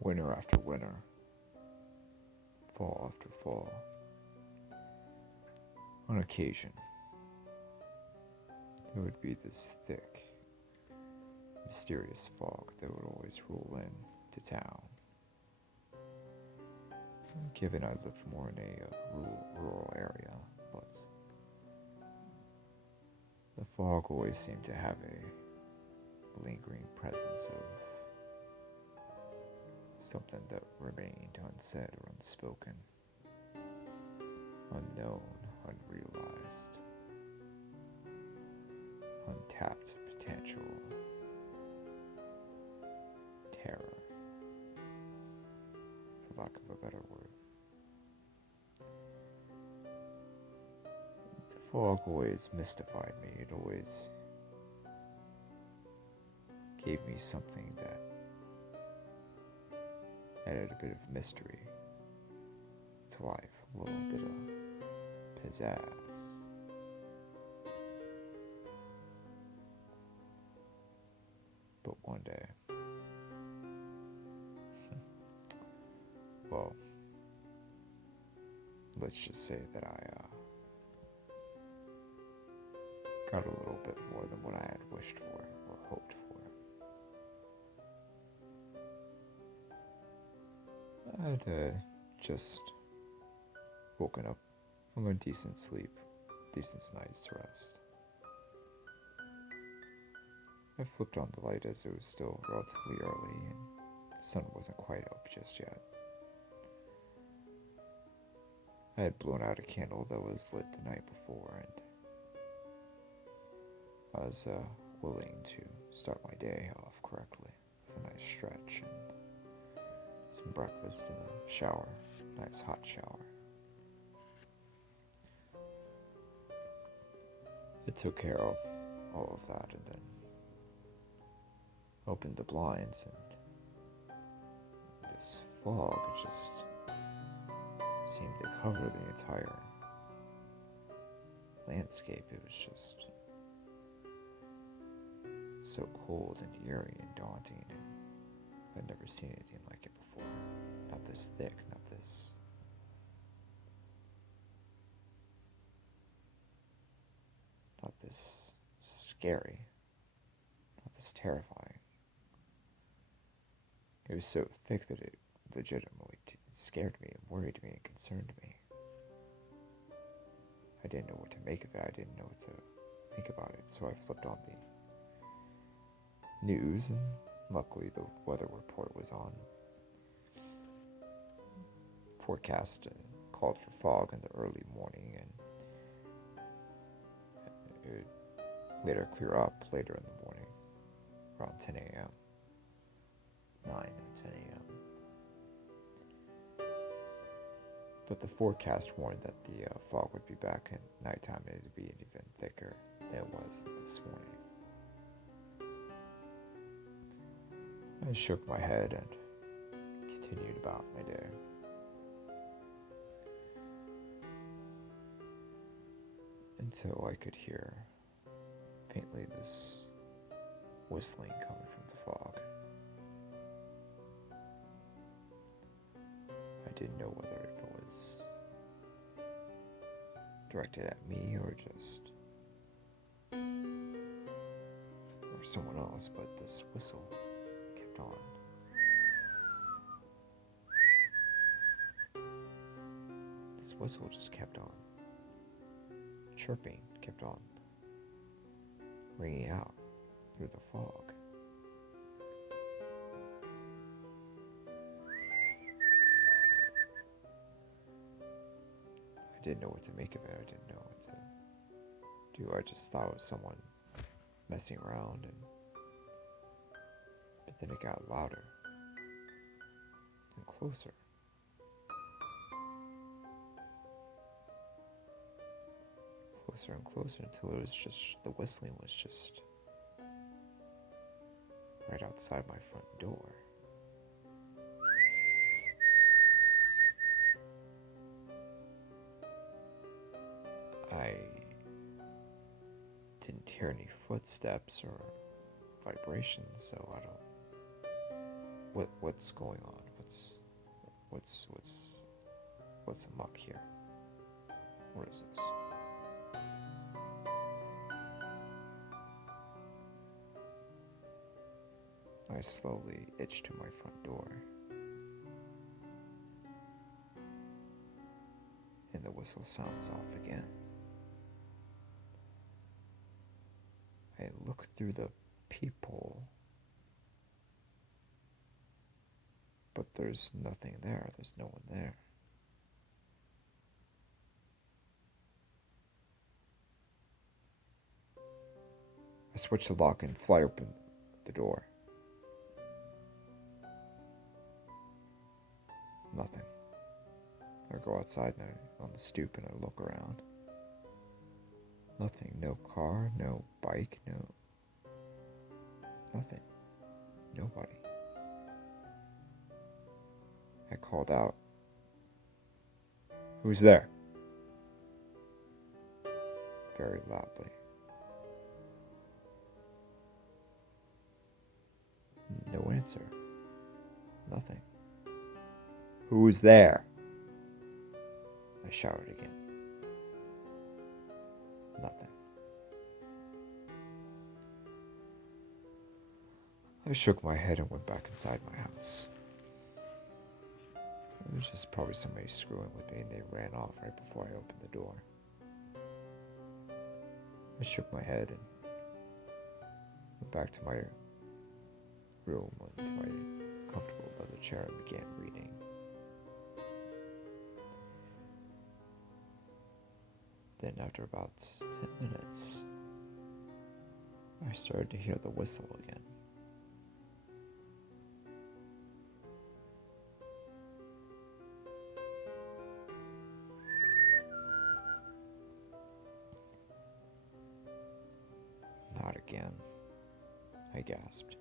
Winter after winter, fall after fall. On occasion, there would be this thick, mysterious fog that would always roll in to town. Given I lived more in a rural area, but the fog always seemed to have a lingering presence of something that remained unsaid or unspoken, unknown, unrealized, untapped potential, terror, for lack of a better word. The fog always mystified me. It always gave me something that added a bit of mystery to life, a little bit of pizzazz. But one day, well, let's just say that I got a little bit more than what I had wished for or hoped for. I had just woken up from a decent sleep, decent night's rest. I flipped on the light as it was still relatively early and the sun wasn't quite up just yet. I had blown out a candle that was lit the night before, and I was willing to start my day off correctly with a nice stretch and some breakfast and a shower, nice hot shower. I took care of all of that and then opened the blinds, and this fog just seemed to cover the entire landscape. It was just so cold and eerie and daunting, and I'd never seen anything like it before. Not this thick, not this scary, not this terrifying. It was so thick that it legitimately scared me and worried me and concerned me. I didn't know what to make of it. I didn't know what to think about it. So I flipped on the news, and luckily the weather report was on. Forecast called for fog in the early morning, and it would later clear up later in the morning, around 10 a.m. 9 and 10 a.m. But the forecast warned that the fog would be back at nighttime, and it would be even thicker than it was this morning. I shook my head and continued about my day. Until I could hear faintly this whistling coming from the fog. I didn't know whether if it was directed at me or someone else, but this whistle kept on. This whistle just kept on chirping, kept on ringing out through the fog. I didn't know what to make of it. I didn't know what to do. I just thought it was someone messing around, but then it got louder and closer. Closer and closer until it was just, the whistling was just right outside my front door. I didn't hear any footsteps or vibrations, so I don't... What's going on? What's amok here? What is this? I slowly itch to my front door, and the whistle sounds off again. I look through the peephole, but there's nothing there. There's no one there. I switch the lock and fly open the door. Nothing. I go outside and on the stoop and I look around. Nothing. No car, no bike, nothing. Nobody. I called out. Who's there? Very loudly. No answer. Nothing. Who's there? I shouted again. Nothing. I shook my head and went back inside my house. It was just probably somebody screwing with me and they ran off right before I opened the door. I shook my head and went back to my room, went to my comfortable leather chair and began reading. Then after about 10 minutes, I started to hear the whistle again. Not again, I gasped.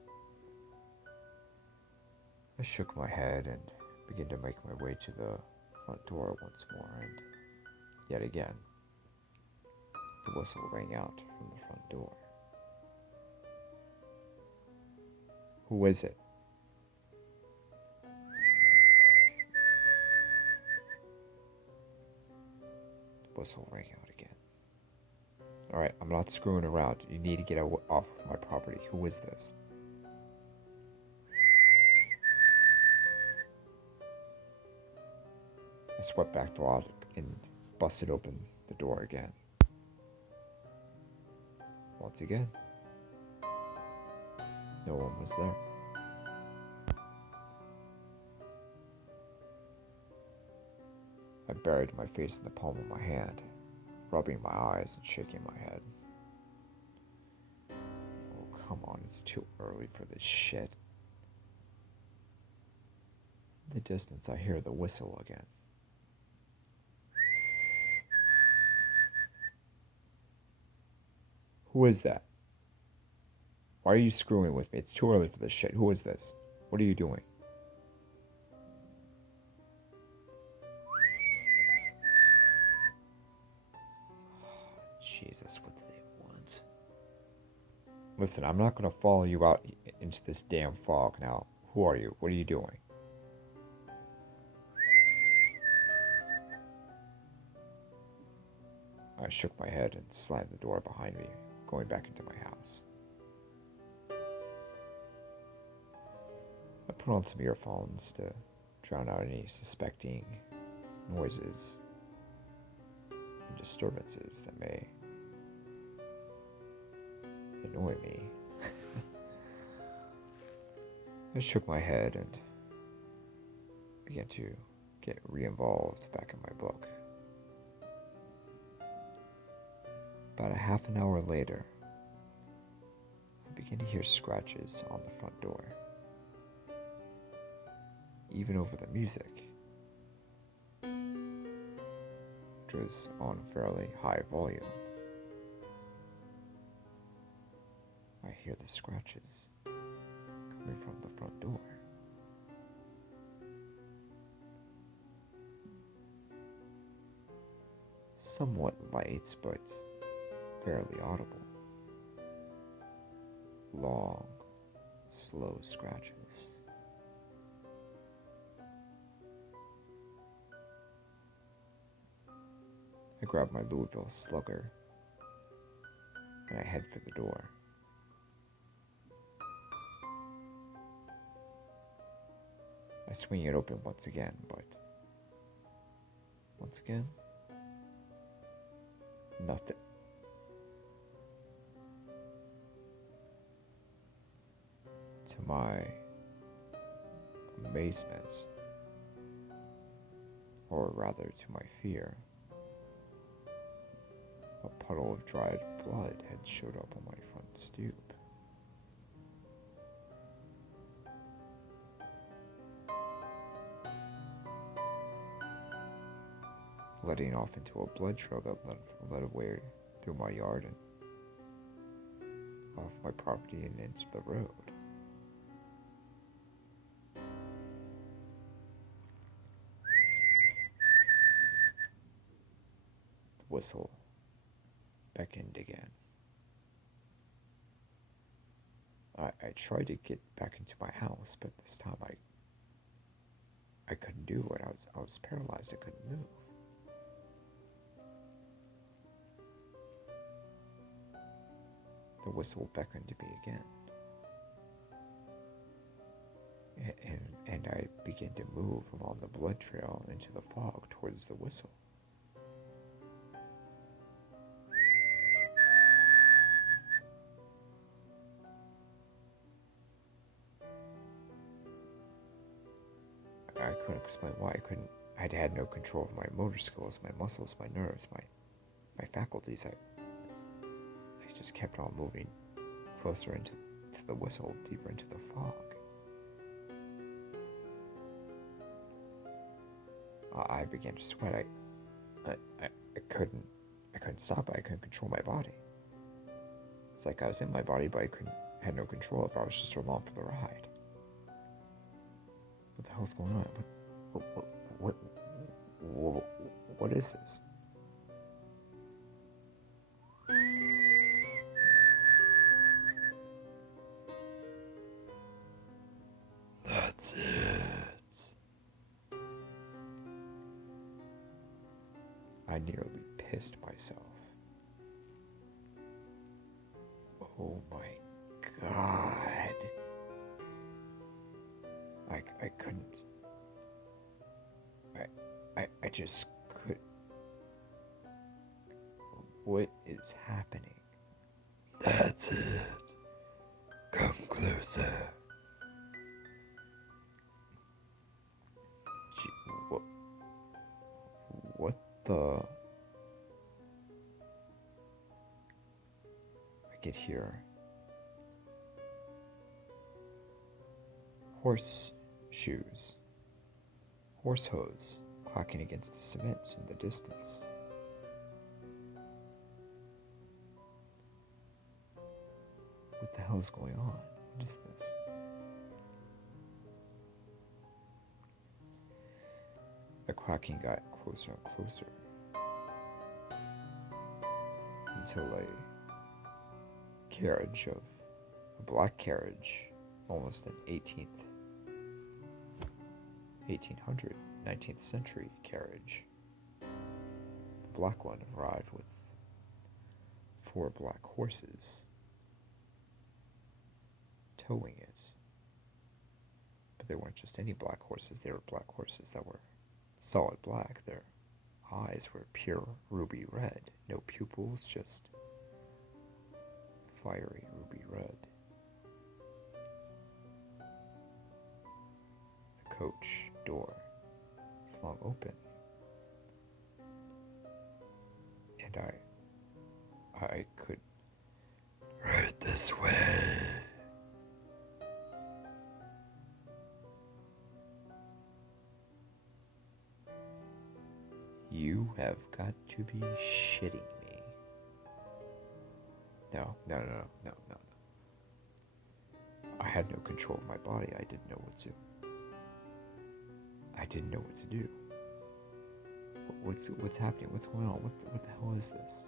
I shook my head and began to make my way to the front door once more, and yet again, the whistle rang out from the front door. Who is it? The whistle rang out again. Alright, I'm not screwing around. You need to get off of my property. Who is this? I swept back the lot and busted open the door again. Once again, no one was there. I buried my face in the palm of my hand, rubbing my eyes and shaking my head. Oh, come on, it's too early for this shit. In the distance, I hear the whistle again. Who is that? Why are you screwing with me? It's too early for this shit. Who is this? What are you doing? Jesus, what do they want? Listen, I'm not going to follow you out into this damn fog now. Who are you? What are you doing? I shook my head and slammed the door behind me, going back into my house. I put on some earphones to drown out any suspecting noises and disturbances that may annoy me. I shook my head and began to get re-involved back in my book. About a half an hour later, I began to hear scratches on the front door, even over the music, which was on fairly high volume. I hear the scratches coming from the front door. Somewhat light, but fairly audible. Long, slow scratches. I grab my Louisville Slugger and I head for the door. I swing it open once again, but once again, nothing. To my amazement, or rather to my fear, a puddle of dried blood had showed up on my front stoop. Letting off into a blood trail that led away through my yard and off my property and into the road. The whistle beckoned again. I tried to get back into my house, but this time I couldn't do it. I was paralyzed. I couldn't move. The whistle beckoned to me again. And I began to move along the blood trail into the fog towards the whistle. I couldn't explain why. I'd had no control of my motor skills, my muscles, my nerves, my faculties. I just kept on moving closer into the whistle, deeper into the fog. I began to sweat. I couldn't stop it. I couldn't control my body. It's like I was in my body, but had no control of it. I was just along for the ride. What the hell's going on? What is this? That's it. I nearly pissed myself. Oh my God. I couldn't. I just could. What is happening? That's it. Come closer. What the? I could hear horseshoes, horse hose clacking against the cement in the distance. What the hell is going on? What is this? The quacking got closer and closer until a black carriage, almost an 1800, 19th century carriage. The black one arrived with 4 black horses towing it. But they weren't just any black horses, they were black horses that were solid black. Their eyes were pure ruby red, no pupils, just fiery ruby red. The coach door flung open, and I could. Right this way. You have got to be shitting me. No. I had no control of my body. I didn't know what to do. What's happening? What's going on? What the hell is this?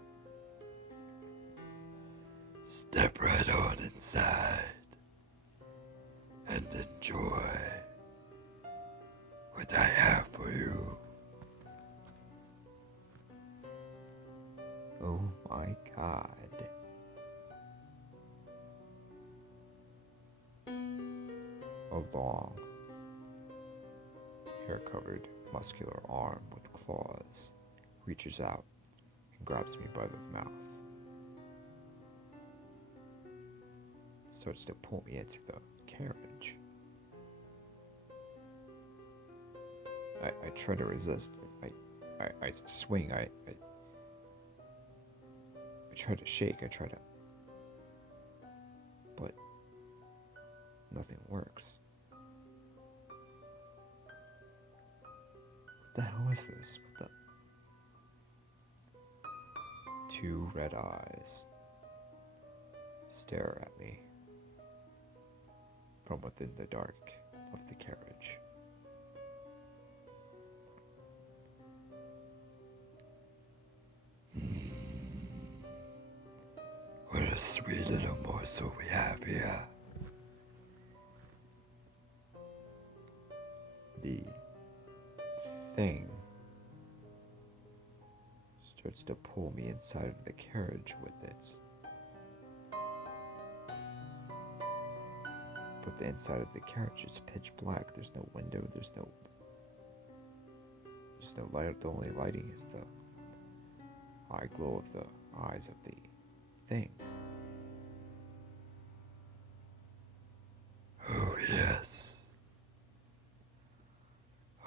Step right on inside and enjoy what I have for you. A long, hair-covered, muscular arm with claws reaches out and grabs me by the mouth. Starts to pull me into the carriage. I try to resist. I swing. I try to shake. But nothing works. What the hell is this? What the? Two red eyes stare at me from within the dark of the carriage. What a sweet little morsel we have here. The thing starts to pull me inside of the carriage with it. But the inside of the carriage is pitch black. There's no window, there's no light. The only lighting is the eye glow of the eyes of the thing. Oh yes.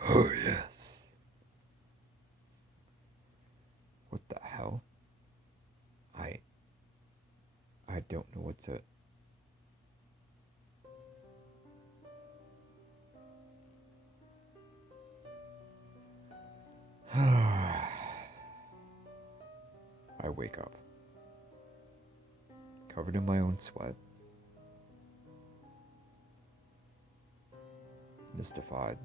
Oh yes. What the hell? I don't know what to... I wake up, covered in my own sweat, mystified.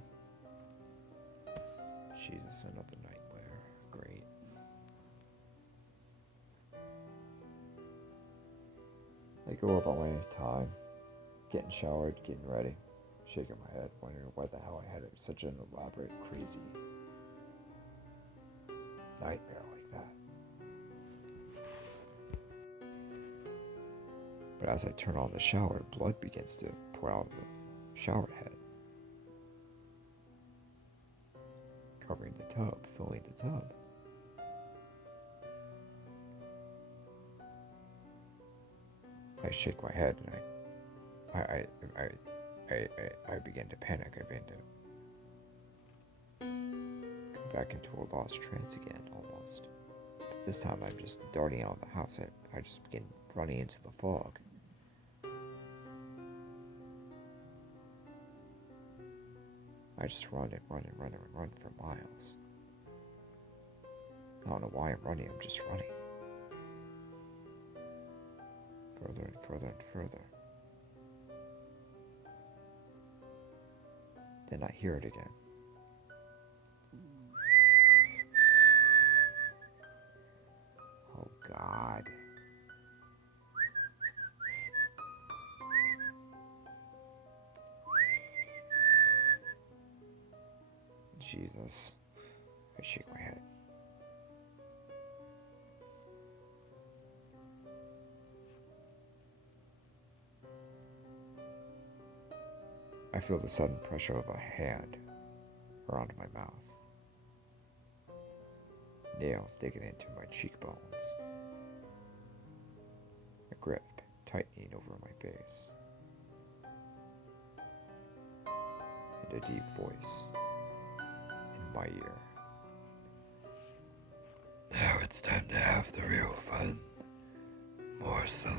Jesus, another nightmare. Great. I go about my time, getting showered, getting ready, shaking my head, wondering why the hell I had such an elaborate, crazy nightmare like that. But as I turn on the shower, blood begins to pour out of the shower head, covering the tub, filling the tub. I shake my head and I begin to panic. I begin to go back into a lost trance again, almost. But this time I'm just darting out of the house. I just begin running into the fog. I just run for miles. I don't know why I'm running, I'm just running. Further and further and further. Then I hear it again. Oh God. Jesus. I shake my head. I feel the sudden pressure of a hand around my mouth. Nails digging into my cheekbones. A grip tightening over my face. And a deep voice in my ear. Now it's time to have the real fun morsel.